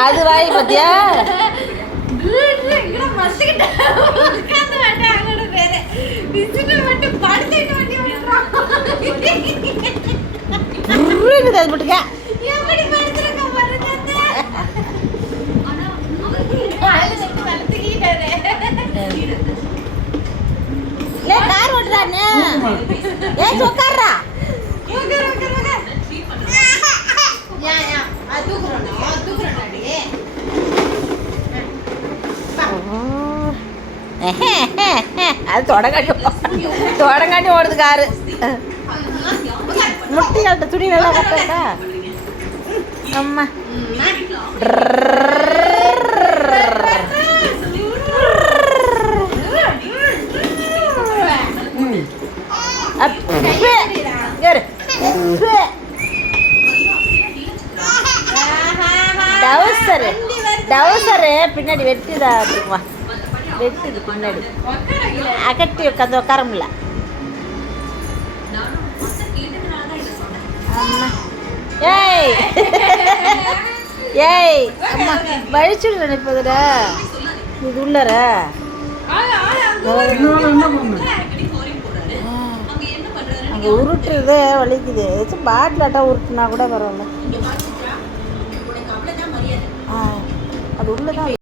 அது வாய் பத்தியா கார் ஓட்டுறான்னு ஏன் உட்கார்றா அது தொடங்காட்டி ஓடுது காரு முட்டிகள்கிட்ட துணி நல்லா கட்டா அம்மா டவுசரு பின்னாடி வெட்டிதா வெட்டுது பின்னாடி அகட்டி உட்காந்து உட்கார முடியல ஏய் ஏய் அம்மா வழிச்சுடு நினைப்பதுடா இது உள்ளற அங்கே உருட்டுறதே வலிக்குது ஏதாச்சும் பாட்டிலாட்டா உருட்டுனா கூட பரவாயில்ல அது உள்ளதான்